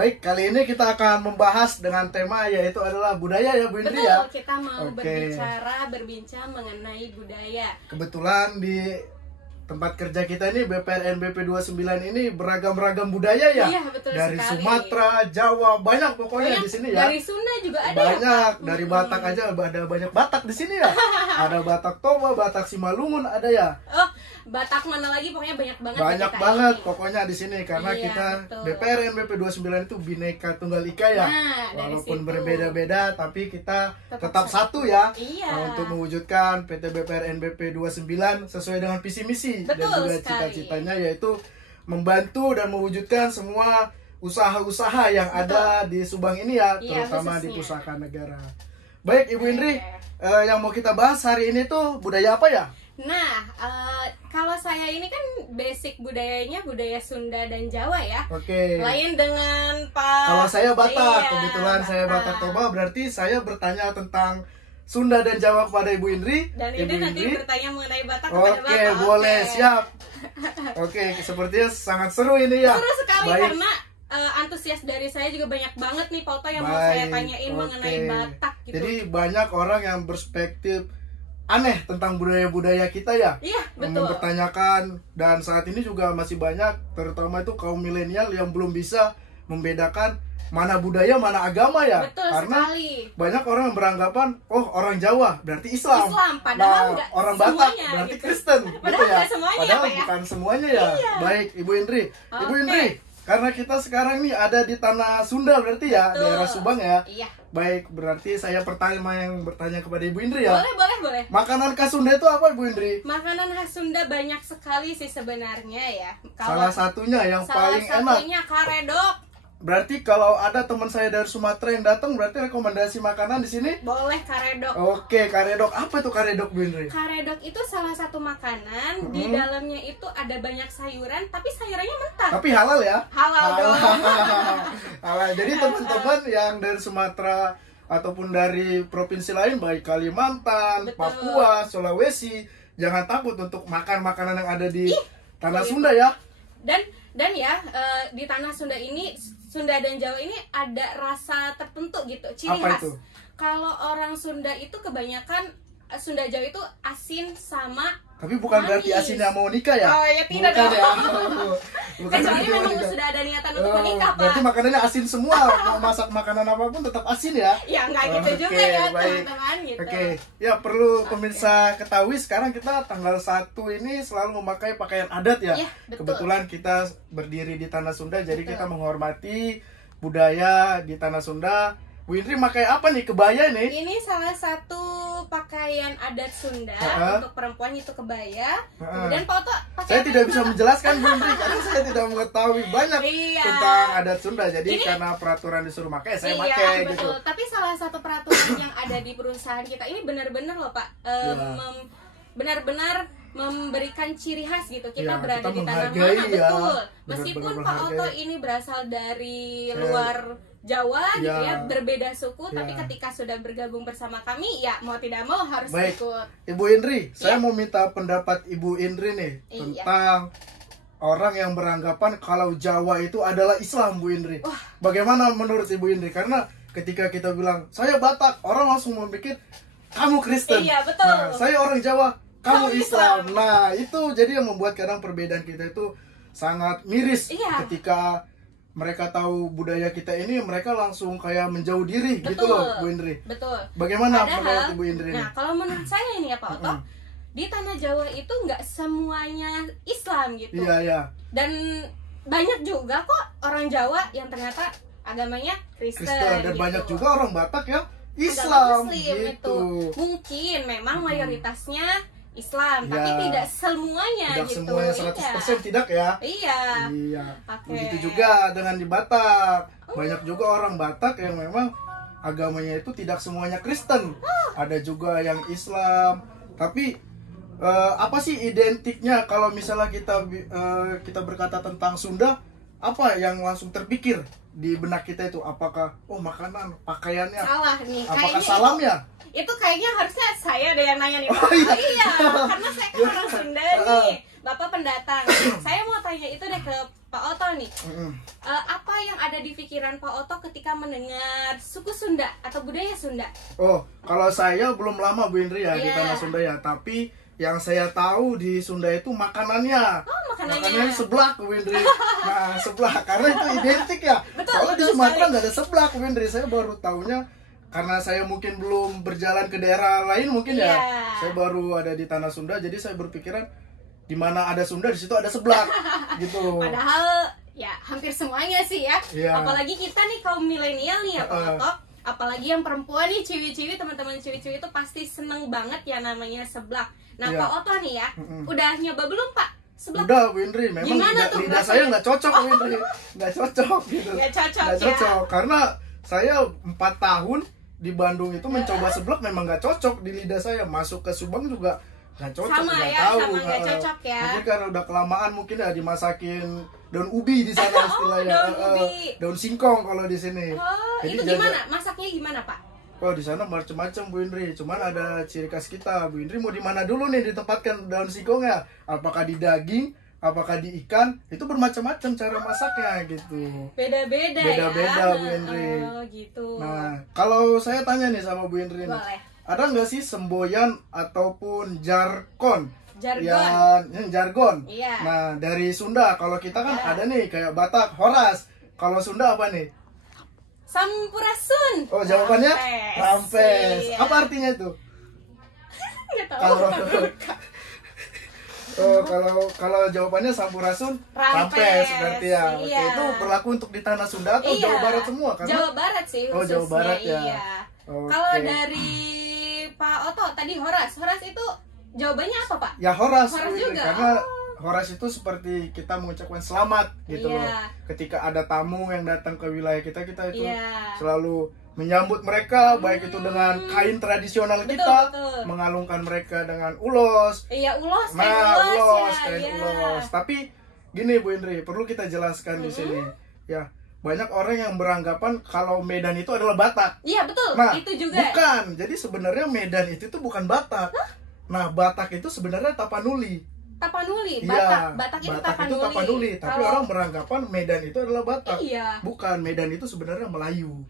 Baik, kali ini kita akan membahas dengan tema yaitu adalah budaya ya Bu Indri ya. Betul, kita mau berbincang mengenai budaya. Kebetulan di tempat kerja kita ini BPR NBP 29 ini beragam-ragam budaya ya. Iya, betul dari sekali. Sumatera, Jawa, banyak pokoknya di sini ya. Dari Sunda juga ada. Banyak, ya, dari Batak aja ada banyak Batak di sini ya. Ada Batak Toba, Batak Simalungun ada ya. Oh, Batak mana lagi pokoknya banyak banget. Banyak kita banget ini. pokoknya di sini karena Iya, kita betul. BPR NBP 29 itu Bhinneka Tunggal Ika ya. Nah, dari Walaupun situ. berbeda-beda tapi kita Tetap satu ya. Iya. Untuk mewujudkan PT BPR NBP 29 sesuai dengan visi misi dan Betul juga sekali. cita-citanya yaitu membantu dan mewujudkan semua usaha-usaha yang ada di Subang ini ya, Iya, terutama di khususnya. pusaka negara. Baik Ibu Indri, Oke. yang mau kita bahas hari ini tuh budaya apa ya? Nah, kalau saya ini kan basic budayanya budaya Sunda dan Jawa ya. Oke. Lain dengan Pak. Kalau saya Batak, Iya, kebetulan saya Batak Toba, berarti saya bertanya tentang Sunda dan Jawa kepada Ibu Indri. Dan Ibu ini nanti Indri. bertanya mengenai Batak kepada Oke, Bapak. boleh, Oke. siap. Oke, sepertinya sangat seru ini ya. Seru sekali Baik. karena antusias dari saya juga banyak banget nih Pak Oto yang mau Baik, saya tanyain oke. mengenai Batak gitu. Jadi banyak orang yang berspektif aneh tentang budaya-budaya kita ya. Iya, betul. Mempertanyakan, dan saat ini juga masih banyak terutama itu kaum milenial yang belum bisa membedakan mana budaya mana agama ya. Betul Karena sekali. banyak orang yang beranggapan oh orang Jawa berarti Islam, Padahal nggak orang Batak semuanya, berarti gitu. Kristen Padahal gitu ya. nggak semuanya, Padahal Pak ya? bukan semuanya ya. Iya. Baik Ibu Indri, Ibu Oke. Indri, karena kita sekarang nih ada di tanah Sunda berarti ya, Betul. daerah Subang ya. Iya. Baik, berarti saya bertanya kepada Ibu Indri ya. Boleh. Makanan khas Sunda itu apa Ibu Indri? Makanan khas Sunda banyak sekali sih sebenarnya ya. Salah satunya yang paling enak. Salah satunya karedok. Berarti kalau ada teman saya dari Sumatera yang datang, berarti rekomendasi makanan di sini? Boleh karedok. Oke, karedok. Apa itu karedok, Bu Indri? Karedok itu salah satu makanan, di dalamnya itu ada banyak sayuran, tapi sayurannya mentah. Tapi halal ya? Halal dong. Halal. Jadi teman-teman yang dari Sumatera ataupun dari provinsi lain, baik Kalimantan, Betul. Papua, Sulawesi, jangan takut untuk makan makanan yang ada di tanah Sunda ya. Dan ya di tanah Sunda ini, Sunda dan Jawa ini ada rasa tertentu gitu, ciri Apa khas. itu? Kalau orang Sunda itu kebanyakan Sunda Jawa itu asin sama Tapi bukan berarti manis. asinnya mau nikah ya? Oh ya tidak Bukan dong. ya. Bukan Kecuali berarti mau memang nikah. sudah ada niatan untuk menikah, Pak. Berarti makanannya asin semua. Mau masak makanan apapun tetap asin ya? Ya nggak gitu Oke, juga ya baik. teman-teman gitu. Oke, ya perlu pemirsa ketahui sekarang kita tanggal 1 ini selalu memakai pakaian adat ya. Iya, betul. Kebetulan kita berdiri di tanah Sunda, jadi Betul. kita menghormati budaya di tanah Sunda. Bu Indri pakai apa nih? Kebaya nih? Ini salah satu pakaian adat Sunda untuk perempuan itu kebaya. Kemudian Pak Oto pakai Saya apa tidak nih, bisa Pak? menjelaskan Bu Indri karena saya tidak mengetahui banyak Iya. tentang adat Sunda. Jadi Ini- karena peraturan disuruh pakai, saya Iya, pakai betul. gitu. Tapi salah satu peraturan yang ada di perusahaan kita ini benar-benar loh Pak, Iya. benar-benar memberikan ciri khas gitu. Kita Iya, berada kita di tanah menghargai mana, ya. betul. Benar-benar Meskipun Pak menghargai. Oto ini berasal dari Saya- luar Jawa gitu Iya. ya, berbeda suku, tapi Iya. ketika sudah bergabung bersama kami, ya mau tidak mau harus Baik. ikut. Ibu Indri, saya Iya. mau minta pendapat Ibu Indri nih Iya. tentang orang yang beranggapan kalau Jawa itu adalah Islam, Bu Indri. Wah. Bagaimana menurut Ibu Indri? Karena ketika kita bilang saya Batak, orang langsung memikir kamu Kristen. Iya, betul. Nah, saya orang Jawa, kamu Kamu Islam. Islam. Nah, itu jadi yang membuat kadang perbedaan kita itu sangat miris. Iya. Ketika mereka tahu budaya kita ini, mereka langsung kayak menjauh diri gitu Betul. loh, Bu Indri. Betul. Bagaimana Padahal, menurut Ibu Indri? nah kalau menurut saya ini ya Pak Oto, di tanah Jawa itu nggak semuanya Islam gitu. Iya, iya. Dan banyak juga kok orang Jawa yang ternyata agamanya Kristen, Dan gitu. banyak juga orang Batak yang Agama Islam Muslim gitu. itu. Mungkin memang mayoritasnya Islam, Ya. tapi tidak semuanya Tidak gitu. semuanya 100% tidak ya. Iya. Iya. Oke. Begitu juga dengan di Batak. Banyak juga orang Batak yang memang agamanya itu tidak semuanya Kristen. Ada juga yang Islam. Tapi apa sih identiknya kalau misalnya kita berkata tentang Sunda, apa yang langsung terpikir di benak kita itu? Apakah makanan, pakaiannya, Salah nih. apakah Kayaknya salamnya? itu kayaknya harusnya saya deh yang nanya nih Pak. Oh, iya. Iya, karena saya kan orang Sunda nih, Bapak pendatang. Saya mau tanya itu deh ke Pak Oto nih, Mm-mm. apa yang ada di pikiran Pak Oto ketika mendengar suku Sunda atau budaya Sunda? Oh, kalau saya belum lama Bu Indri ya di Iya. tanah Sunda ya, tapi yang saya tahu di Sunda itu makanannya. Oh, makanannya. Makanannya seblak Bu Indri. Nah, seblak karena itu identik ya. Betul, Kalau di betul Sumatera sekali. nggak ada seblak Bu Indri. Saya baru tahunya karena saya mungkin belum berjalan ke daerah lain mungkin ya. Iya. Saya baru ada di tanah Sunda, jadi saya berpikiran di mana ada Sunda di situ ada seblak gitu. Padahal ya hampir semuanya sih ya. Iya. Apalagi kita nih kaum milenial nih ya Pak Oto. Apalagi yang perempuan nih, ciwi-ciwi, teman-teman ciwi-ciwi itu pasti seneng banget ya namanya seblak. Nah Iya. Pak Oto nih ya, udah nyoba belum Pak seblak? Udah Bu Indri, memang Gimana tuh lidah rasanya? saya nggak cocok Bu Indri, nggak cocok gitu. Nggak cocok, Nggak ya. cocok karena saya 4 tahun di Bandung itu mencoba seblak memang nggak cocok di lidah saya. Masuk ke Subang juga nggak cocok, Sama nggak ya, tahu. sama nggak cocok ya. Mungkin karena udah kelamaan mungkin ya dimasakin daun ubi di sana istilahnya. daun ubi. Daun singkong kalau di sini. Oh, Jadi itu jajan- gimana? Masaknya gimana Pak? Oh di sana macam-macam Bu Indri, cuman ada ciri khas kita. Bu Indri mau di mana dulu nih ditempatkan daun singkongnya? Apakah di daging? Apakah di ikan? Itu bermacam-macam cara masaknya gitu. Beda-beda ya. Beda-beda, Bu Indri. Oh gitu. Nah, kalau saya tanya nih sama Bu Indri nih, Boleh. ada nggak sih semboyan ataupun jargon? Jargon. Yang jargon. Iya. Nah, dari Sunda, kalau kita kan Iya. ada nih kayak Batak, Horas. Kalau Sunda apa nih? Sampurasun. Oh, jawabannya Rampes. Iya. Apa artinya itu? Nggak tahu. Kalau jawabannya Sampurasun, Rampes, berarti ya. Oke, iya. itu berlaku untuk di tanah Sunda atau Iya. Jawa Barat semua? Karena Jawa Barat sih Oh, khususnya. Jawa Barat ya. Iya. Oke. Kalau dari Pak Oto tadi Horas itu jawabannya apa Pak? ya Horas, Horas Bu Indri. juga. Karena Oh. Horas itu seperti kita mengucapkan selamat gitu loh. Iya. Ketika ada tamu yang datang ke wilayah kita itu Iya. selalu menyambut mereka, baik itu dengan kain tradisional Betul, kita, betul. mengalungkan mereka dengan ulos. Iya, ulos, kain Nah, ulos, kain ya. Iya. ulos. Tapi gini Bu Indri, perlu kita jelaskan di sini. Ya, banyak orang yang beranggapan kalau Medan itu adalah Batak. Iya, betul. Nah, Itu juga. bukan. Jadi sebenarnya Medan itu tuh bukan Batak. Nah, Batak itu sebenarnya Tapanuli. Tapanuli, Iya, Batak itu Batak Tapanuli. itu Tapanuli. Tapi Kalau- orang beranggapan Medan itu adalah Batak. Iya. Bukan, Medan itu sebenarnya Melayu.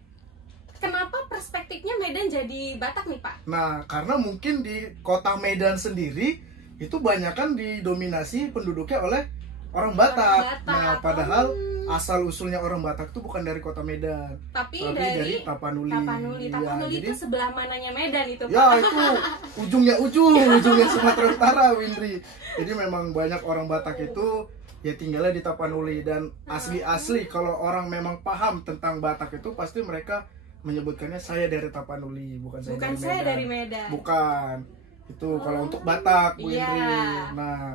Kenapa perspektifnya Medan jadi Batak nih Pak? Nah, karena mungkin di kota Medan sendiri itu banyakan didominasi penduduknya oleh orang Batak. Batak. Nah, padahal asal usulnya orang Batak itu bukan dari kota Medan, Tapi tapi dari Tapanuli. Tapanuli. Iya, Tapanuli jadi itu sebelah mananya Medan itu Pak? ya itu ujungnya Sumatera Utara, Windri. Jadi memang banyak orang Batak itu ya tinggalnya di Tapanuli, dan asli kalau orang memang paham tentang Batak itu pasti mereka menyebutkannya saya dari Tapanuli, bukan saya Bukan dari saya Medan. dari Medan. Bukan. Itu kalau untuk Batak, Bu iya. Indri. Nah,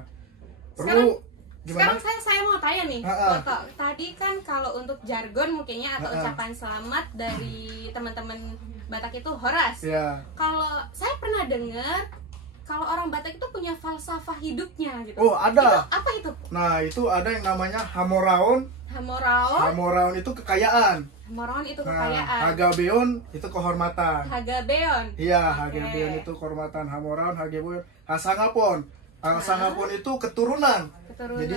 perlu Sekarang gimana? saya mau tanya nih, Ha-ha. Toto. Tadi kan kalau untuk jargon mungkinnya atau Ha-ha. ucapan selamat dari teman-teman Batak itu Horas. Ya. Kalau saya pernah dengar kalau orang Batak itu punya falsafah hidupnya gitu. Oh, ada. Itu, apa itu? Nah, itu ada yang namanya Hamoraon. Hamoraon. Hamoraon itu kekayaan. Hamoraon itu Nah, kekayaan. Hagabeon itu kehormatan. Hagabeon. Iya, Oke. Hagabeon itu kehormatan. Hamoraon, Hagabeon, Hasangapon. Hasangapon itu keturunan. Keturunan.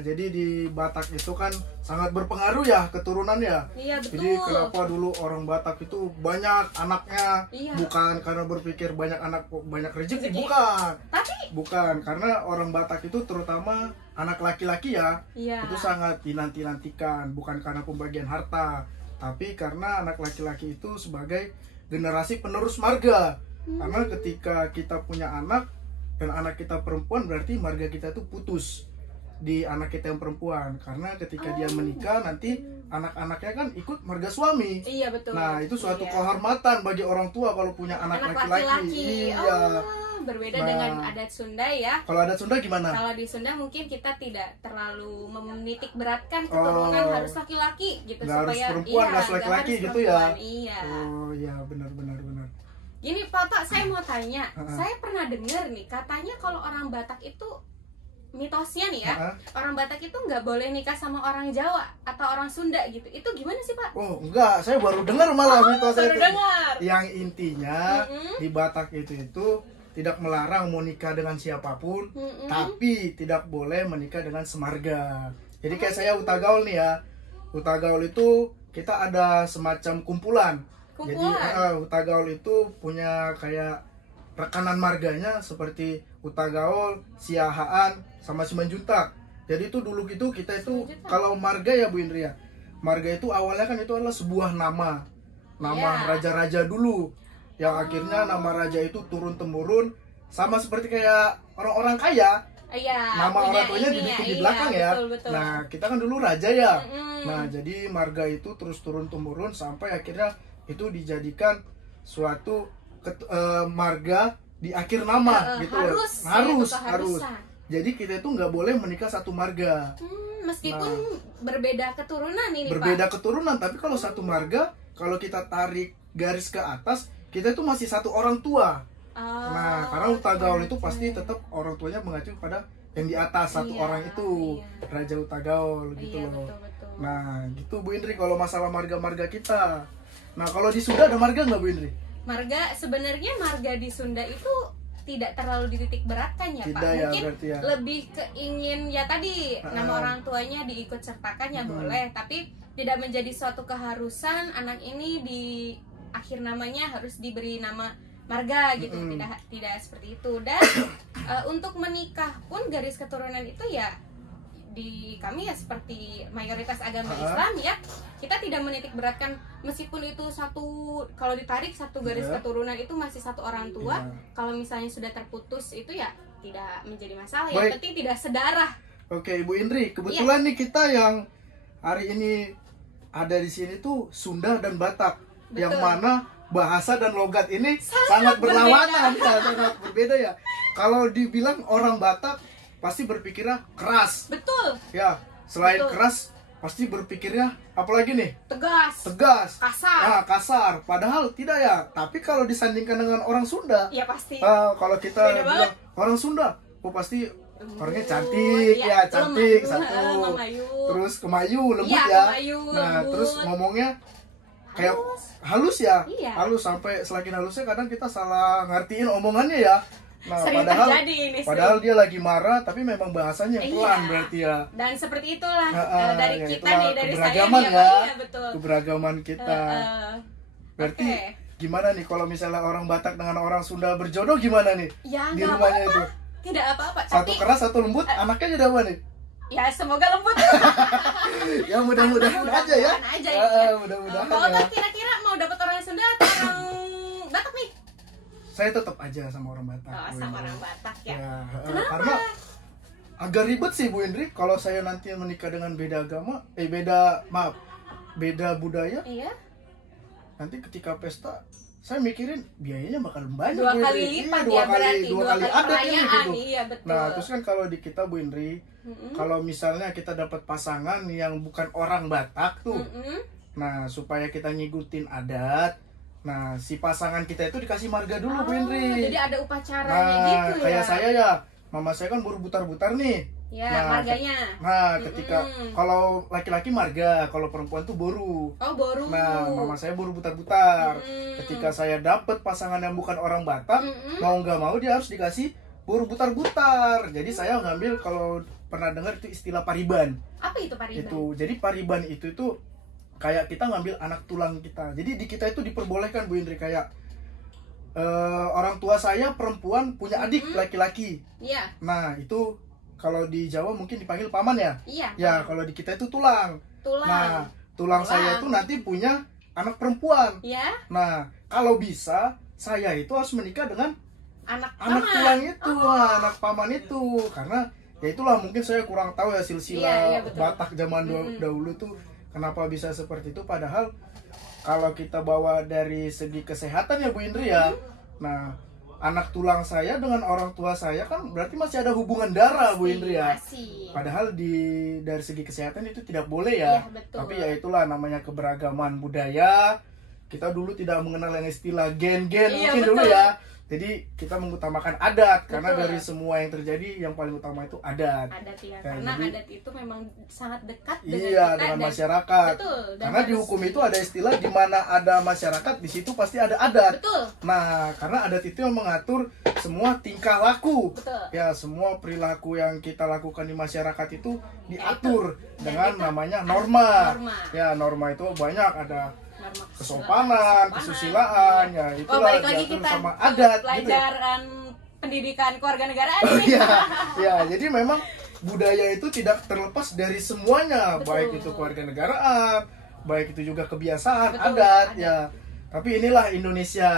Jadi di Batak itu kan sangat berpengaruh ya keturunannya. Iya, betul. Jadi kenapa dulu orang Batak itu banyak anaknya? Iya. Bukan karena berpikir banyak anak banyak rezeki, Rezeki. bukan. Tapi Bukan, karena orang Batak itu terutama anak laki-laki ya, iya. itu sangat dinanti-nantikan, bukan karena pembagian harta, tapi karena anak laki-laki itu sebagai generasi penerus marga. Karena ketika kita punya anak dan anak kita perempuan, berarti marga kita itu putus di anak kita yang perempuan, karena ketika dia menikah nanti anak-anaknya kan ikut marga suami. Iya, betul. Nah, itu suatu Iya. kehormatan bagi orang tua kalau punya anak laki-laki. laki-laki. Iya. Oh, berbeda Nah. dengan adat Sunda ya. Kalau adat Sunda gimana? Kalau di Sunda mungkin kita tidak terlalu menitik beratkan keturunan harus laki-laki gitu, Nggak harus supaya perempuan, nggak harus nggak laki-laki harus gitu ya? perempuan. Iya. Oh iya, benar. Gini Pak, saya mau tanya. Ha-ha. Saya pernah dengar nih katanya kalau orang Batak itu mitosnya nih ya, Ha-ha. orang Batak itu nggak boleh nikah sama orang Jawa atau orang Sunda gitu. Itu gimana sih Pak? Oh enggak, saya baru dengar malah mitos Baru itu. dengar. Yang intinya Mm-mm. di Batak itu tidak melarang mau nikah dengan siapapun, Mm-mm. tapi tidak boleh menikah dengan semarga. Jadi kayak saya Utagaul nih ya. Utagaul itu kita ada semacam kumpulan. Jadi Utagaul itu punya kayak rekanan marganya seperti Utagaul, Siahaan, sama Simanjuntak. Jadi itu dulu gitu kita itu kalau marga ya Bu Indri ya. Marga itu awalnya kan itu adalah sebuah nama raja-raja dulu. Yang akhirnya nama raja itu turun temurun, sama seperti kayak orang-orang kaya. Nama orang tuanya dibikin di belakang ya. Betul. Nah kita kan dulu raja ya. Nah jadi marga itu terus turun temurun sampai akhirnya itu dijadikan suatu marga di akhir nama gitu loh. Harus. Jadi kita itu nggak boleh menikah satu marga. Meskipun berbeda keturunan ini berbeda Pak. keturunan, tapi kalau satu marga, kalau kita tarik garis ke atas, kita itu masih satu orang tua. Nah, karena Utagaul itu pasti tetap orang tuanya mengacu pada yang di atas satu orang itu, Raja Utagaul gitu loh. Betul. Nah, gitu Bu Indri kalau masalah marga-marga kita. Nah, kalau di Sunda ada marga nggak Bu Indri? Marga, sebenarnya marga di Sunda itu tidak terlalu dititik beratkan ya Tidak Pak. ya, Mungkin berarti ya. lebih keingin ya tadi nama orang tuanya diikut sertakan ya boleh, tapi tidak menjadi suatu keharusan anak ini di akhir namanya harus diberi nama marga gitu. Tidak seperti itu. Dan untuk menikah pun garis keturunan itu ya di kami ya seperti mayoritas agama Islam ya, kita tidak menitik beratkan meskipun itu kalau ditarik satu garis keturunan itu masih satu orang tua. Kalau misalnya sudah terputus itu ya tidak menjadi masalah. Yang penting tidak sedarah. Oke, Ibu Indri, kebetulan nih kita yang hari ini ada di sini tuh Sunda dan Batak. Betul. Yang mana bahasa dan logat ini sangat berlawanan ya, sangat berbeda ya. Kalau dibilang orang Batak pasti berpikirnya keras. Betul. Ya, selain keras pasti berpikirnya apalagi nih? Tegas. Kasar. Kasar. Padahal tidak ya. Tapi kalau disandingkan dengan orang Sunda, ya pasti. Kalau kita bilang orang Sunda, pasti orangnya cantik, cantik satu. Terus kemayu, lembut ya. Nah, terus ngomongnya kayak halus ya. Halus sampai semakin halusnya kadang kita salah ngertiin omongannya ya. Nah, padahal dia lagi marah tapi memang bahasanya pelan berarti ya. Dan seperti itulah dari kita nih, dari keberagaman saya ya. Betul. Keberagaman kita. Berarti gimana nih kalau misalnya orang Batak dengan orang Sunda berjodoh gimana nih? Ya, di rumahnya itu. Tidak apa-apa. Satu keras, satu lembut, anaknya jadi apa nih? Ya semoga lembut. Ya mudah-mudahan aja ya. Mudah-mudahan. Kalau kira-kira mau dapat orang Sunda atau orang Batak nih? Saya tetap aja sama orang Batak. Sama orang Batak ya. Kenapa? Karena agak ribet sih Bu Indri kalau saya nanti menikah dengan beda agama, beda budaya. Iya. Nanti ketika pesta saya mikirin biayanya bakal banyak. Dua kali lipat ya berarti. Dua kali adat ini gitu. Iya, betul. Nah, terus kan kalau di kita Bu Indri, kalau misalnya kita dapat pasangan yang bukan orang Batak tuh. Nah, supaya kita ngikutin adat, nah, si pasangan kita itu dikasih marga dulu, Bu Indri. Jadi ada upacaranya gitu ya. Kayak saya ya, mama saya kan baru butar-butar nih. Ya, marganya. Nah, ketika kalau laki-laki marga, kalau perempuan tuh boru. Oh, boru. Nah, mama saya baru butar-butar. Ketika saya dapet pasangan yang bukan orang Batak, mau nggak mau dia harus dikasih boru butar-butar. Jadi saya ngambil, kalau pernah dengar itu istilah pariban. Apa itu pariban? Jadi pariban itu kayak kita ngambil anak tulang kita. Jadi di kita itu diperbolehkan Bu Indri kayak orang tua saya perempuan punya adik laki-laki. Iya. Nah, itu kalau di Jawa mungkin dipanggil paman ya? Iya. Ya, kalau di kita itu tulang. Nah, tulang saya itu nanti punya anak perempuan. Iya. Nah, kalau bisa saya itu harus menikah dengan anak tulang itu, anak paman itu. Karena ya itulah mungkin saya kurang tahu ya silsilah Batak zaman dahulu tuh kenapa bisa seperti itu. Padahal kalau kita bawa dari segi kesehatan ya Bu Indri ya. Nah, anak tulang saya dengan orang tua saya kan berarti masih ada hubungan darah Bu Indri ya. Padahal dari segi kesehatan itu tidak boleh ya. Tapi ya itulah namanya keberagaman budaya. Kita dulu tidak mengenal yang istilah gen-gen mungkin dulu ya. Jadi kita mengutamakan adat karena Betul. dari semua yang terjadi yang paling utama itu adat. Adat ya, Ya, karena jadi- adat itu memang sangat dekat dengan Iya, kita dengan dan masyarakat. betul, dan Karena di harus- hukum itu ada istilah di mana ada masyarakat, di situ pasti ada adat. betul, Nah, karena adat itu yang mengatur semua tingkah laku. betul. Ya, semua perilaku yang kita lakukan di masyarakat itu diatur Dan dengan itu namanya norma. norma. Ya, norma itu banyak, ada Norma kesopanan, kesusilaan, ya Oh, itulah balik lagi diatur kita sama ke adat gitu ya. pelajaran pendidikan kewarganegaraan nih. Ya, ya, jadi memang budaya itu tidak terlepas dari semuanya, Betul. baik itu kewarganegaraan, baik itu juga kebiasaan, Betul, adat, adat. ya. Tapi inilah Indonesia.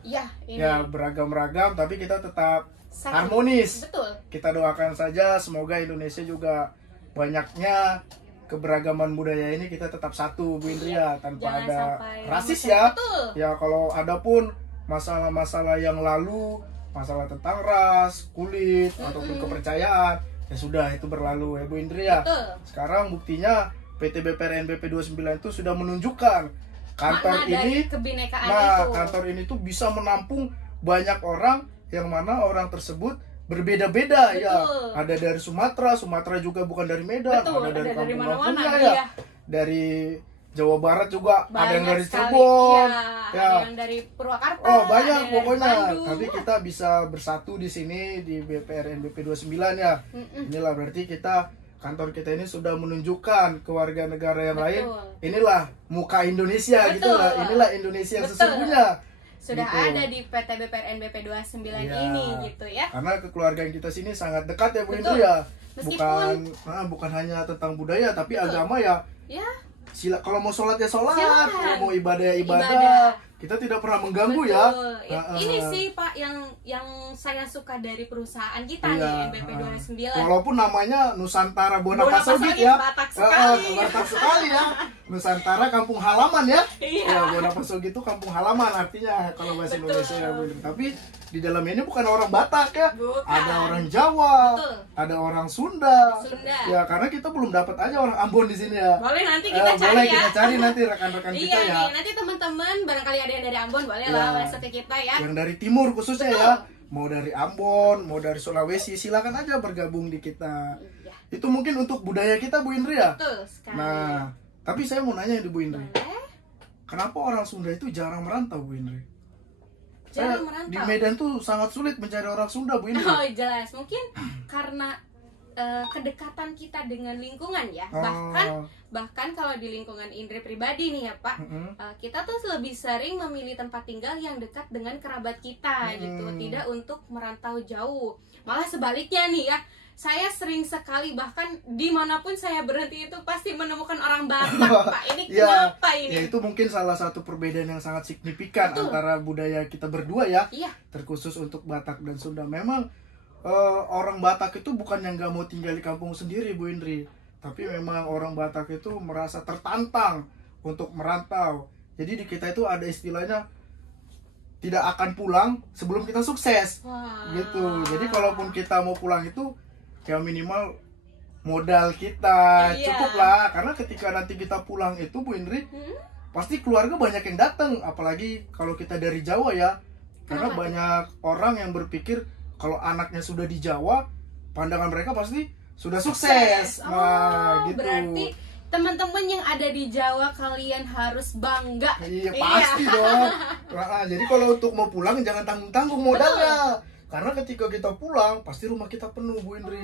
Iya, ini Ya, beragam-ragam tapi kita tetap satu. harmonis. Betul. Kita doakan saja semoga Indonesia juga banyaknya keberagaman budaya ini kita tetap satu, Bu Indria, tanpa Jangan ada sampai rasis memecah. ya. Betul. Ya, kalau ada pun masalah-masalah yang lalu, masalah tentang ras, kulit, ataupun kepercayaan, ya sudah itu berlalu ya Bu Indria. Betul. Sekarang buktinya PT BPR NBP 29 itu sudah menunjukkan kantor Makna ini, dari kebinekaan nah itu. kantor ini tuh bisa menampung banyak orang yang mana orang tersebut berbeda-beda ya. Betul. Ada dari Sumatera, Sumatera juga bukan dari Medan, Betul, ada dari ada dari kampung-kampungnya mana-mana, ya. iya. Dari Jawa Barat juga ada yang Banyak dari sekali. Cirebon. Iya, Ya. ada yang dari Purwakarta. Oh, ada banyak yang dari pokoknya. Bandung. Tapi kita bisa bersatu di sini di BPR NBP 29 ya. Inilah berarti kita kantor kita ini sudah menunjukkan ke warga negara yang lain. Betul. Inilah muka Indonesia Betul. gitu lah. Inilah Indonesia yang Betul. sesungguhnya. Sudah Gitu. ada di PT BPR NBP 29 Iya. ini gitu ya. Karena kekeluargaan kita sini sangat dekat ya Bu Betul. Indri ya. Meskipun- Bukan hanya tentang budaya tapi Betul. agama ya. Ya, Kalau mau sholat ya sholat, Silakan. kalau mau ibadah ya ibadah. Ibadah. Kita tidak pernah mengganggu betul. ya. Ini sih Pak yang saya suka dari perusahaan kita Iya, nih NBP 29. Walaupun namanya Nusantara Bona Bona Pasogit Pasogit, ya. Batak sekali. Batak sekali ya. Nusantara kampung halaman ya. Iya. Ya, Bona Pasogit itu kampung halaman artinya kalau bahasa Betul. Indonesia ya, Bu. Tapi di dalam ini bukan orang Batak ya. Bukan. Ada orang Jawa, Betul. ada orang Sunda. Sunda. Ya, karena kita belum dapat aja orang Ambon di sini ya. Boleh nanti kita cari boleh ya. kita cari nanti rekan-rekan Iya kita ya. nih, nanti teman-teman barangkali ada yang dari Ambon boleh Iya. lah WhatsApp ke kita ya. Yang dari timur khususnya ya. Mau dari Ambon, mau dari Sulawesi, silakan aja bergabung di kita. Iya. Itu mungkin untuk budaya kita Bu Indri ya. Betul sekali. Nah, tapi saya mau nanya di Bu Indri. Boleh. Kenapa orang Sunda itu jarang merantau Bu Indri? Jarang Saya merantau. di Medan tuh sangat sulit mencari orang Sunda Bu Indri. Oh jelas, mungkin karena kedekatan kita dengan lingkungan ya. Bahkan kalau di lingkungan Indri pribadi nih ya Pak, kita tuh lebih sering memilih tempat tinggal yang dekat dengan kerabat kita gitu, tidak untuk merantau jauh. Malah sebaliknya nih ya, saya sering sekali bahkan dimanapun saya berhenti itu pasti menemukan orang Batak Pak. Ini kenapa ini? Ya itu mungkin salah satu perbedaan yang sangat signifikan Betul. antara budaya kita berdua ya. Iya. Terkhusus untuk Batak dan Sunda. Memang orang Batak itu bukan yang gak mau tinggal di kampung sendiri Bu Indri, tapi memang orang Batak itu merasa tertantang untuk merantau. Jadi di kita itu ada istilahnya tidak akan pulang sebelum kita sukses. Wah. Gitu. Jadi kalaupun kita mau pulang itu ya minimal modal kita Iya. cukup lah, karena ketika nanti kita pulang itu Bu Indri pasti keluarga banyak yang datang, apalagi kalau kita dari Jawa ya. Karena Kenapa banyak orang yang berpikir kalau anaknya sudah di Jawa, pandangan mereka pasti sudah sukses. Nah, gitu. Berarti teman-teman yang ada di Jawa kalian harus bangga. Iya, pasti dong. Nah, jadi kalau untuk mau pulang jangan tanggung-tanggung modalnya. Karena ketika kita pulang, pasti rumah kita penuh Bu Indri.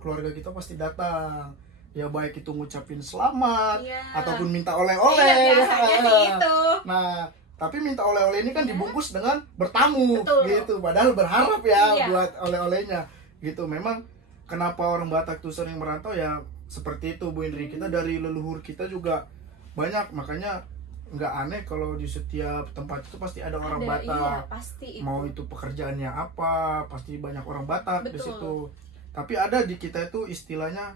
Keluarga kita pasti datang. Ya baik itu ngucapin selamat Iya. ataupun minta oleh-oleh. Iya, biasanya gitu. Nah, tapi minta oleh-oleh ini kan dibungkus dengan bertamu. Betul. Gitu. Padahal berharap ya Iya. buat oleh-olehnya. Gitu. Memang kenapa orang Batak tuh sering merantau ya seperti itu Bu Indri. Kita dari leluhur kita juga banyak, makanya nggak aneh kalau di setiap tempat itu pasti ada orang Ada, Batak. iya, pasti itu. Mau itu pekerjaannya apa, pasti banyak orang Batak di Betul. situ. Tapi ada di kita itu istilahnya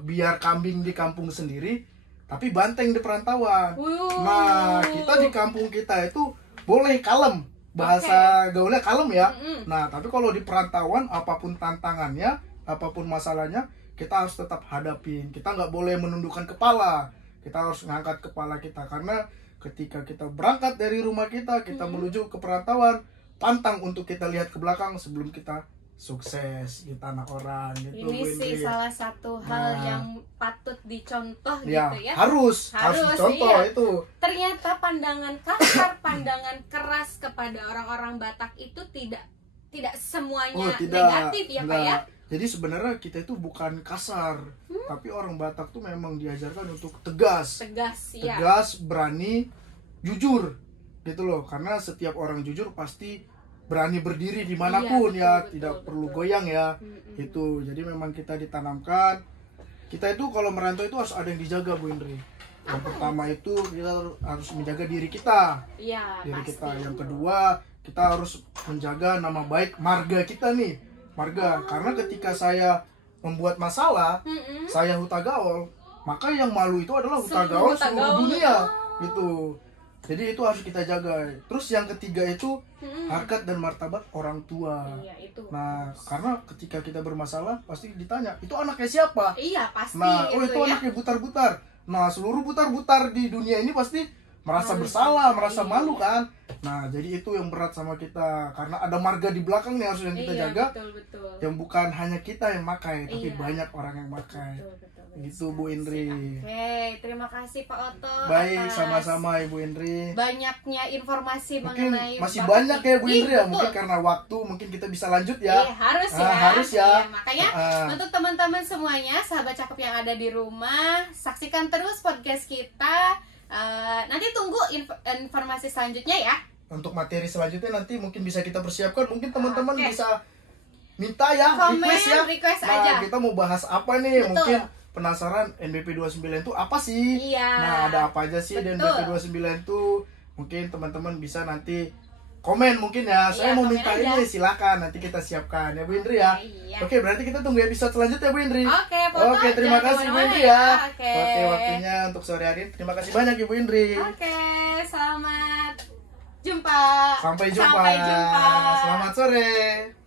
biar kambing di kampung sendiri, tapi banteng di perantauan. Nah, kita di kampung kita itu boleh kalem, bahasa gaulnya kalem ya. Nah, tapi kalau di perantauan apapun tantangannya, apapun masalahnya, kita harus tetap hadapin. Kita nggak boleh menundukkan kepala. Kita harus ngangkat kepala kita, karena ketika kita berangkat dari rumah kita menuju ke perantauan, pantang untuk kita lihat ke belakang sebelum kita sukses di tanah orang gitu. Ini Bu sih Indri. salah satu hal Nah. yang patut dicontoh Ya, gitu ya. harus Harus, dicontoh iya. itu. Ternyata pandangan kasar, pandangan keras kepada orang-orang Batak itu tidak semuanya negatif ya Pak enggak. ya. Jadi sebenarnya kita itu bukan kasar, tapi orang Batak tuh memang diajarkan untuk tegas, Tegas ya. tegas, berani, jujur, gitu loh. Karena setiap orang jujur pasti berani berdiri dimanapun Iya, betul, ya, tidak betul, perlu betul. goyang ya. Mm-mm. Itu, jadi memang kita ditanamkan. Kita itu kalau merantau itu harus ada yang dijaga, Bu Indri. Yang pertama itu kita harus menjaga diri kita, Iya, diri pasti. kita. Yang kedua, kita harus menjaga nama baik marga kita nih, marga. Karena ketika saya membuat masalah, Mm-mm. saya hutagaol, maka yang malu itu adalah Seluruh hutagaol seluruh hutagaol. dunia, gitu. Jadi itu harus kita jaga. Terus yang ketiga itu Mm-mm. harkat dan martabat orang tua. Iya, itu. Nah, karena ketika kita bermasalah pasti ditanya, itu anaknya siapa? Iya, pasti Nah, oh gitu itu ya. anaknya butar-butar. Nah, seluruh butar-butar di dunia ini pasti merasa Malu bersalah, juga, merasa iya. malu kan. Nah, jadi itu yang berat sama kita. Karena ada marga di belakang nih harus yang kita Iya, jaga. betul. Yang bukan hanya kita yang makai, tapi Iya. banyak orang yang makai. Betul. Gitu, Bu Indri. Oke, terima kasih Pak Oto. Baik, atas sama-sama Ibu Indri. banyaknya informasi Mungkin mengenai masih Batak banyak ya Bu ini. Indri ya. Betul. Mungkin karena waktu, mungkin kita bisa lanjut ya. Iya, harus ya. Harus ya. Iya, makanya Ah. untuk teman-teman semuanya, sahabat cakep yang ada di rumah, saksikan terus podcast kita. Nanti tunggu informasi selanjutnya ya. Untuk materi selanjutnya nanti mungkin bisa kita persiapkan. Mungkin teman-teman Oke. bisa minta ya, Komen, request ya. request Nah, aja. kita mau bahas apa nih? Betul. Mungkin penasaran NBP 29 itu apa sih? Iya. Nah, ada apa aja sih di Betul. NBP 29 itu? Mungkin teman-teman bisa nanti komen mungkin ya. Saya Iya, mau komen minta aja. ini, silakan nanti kita siapkan ya Bu Indri ya. Iya. Oke, berarti kita tunggu episode selanjutnya Bu Indri. Oke, Foto, Oke, terima jangan kasih Bu kemana-mana Indri ya. Oke. Oke, waktunya untuk sore hari ini. Terima kasih banyak Ibu Indri. Oke, selamat jumpa. Sampai jumpa. Sampai jumpa. Selamat sore.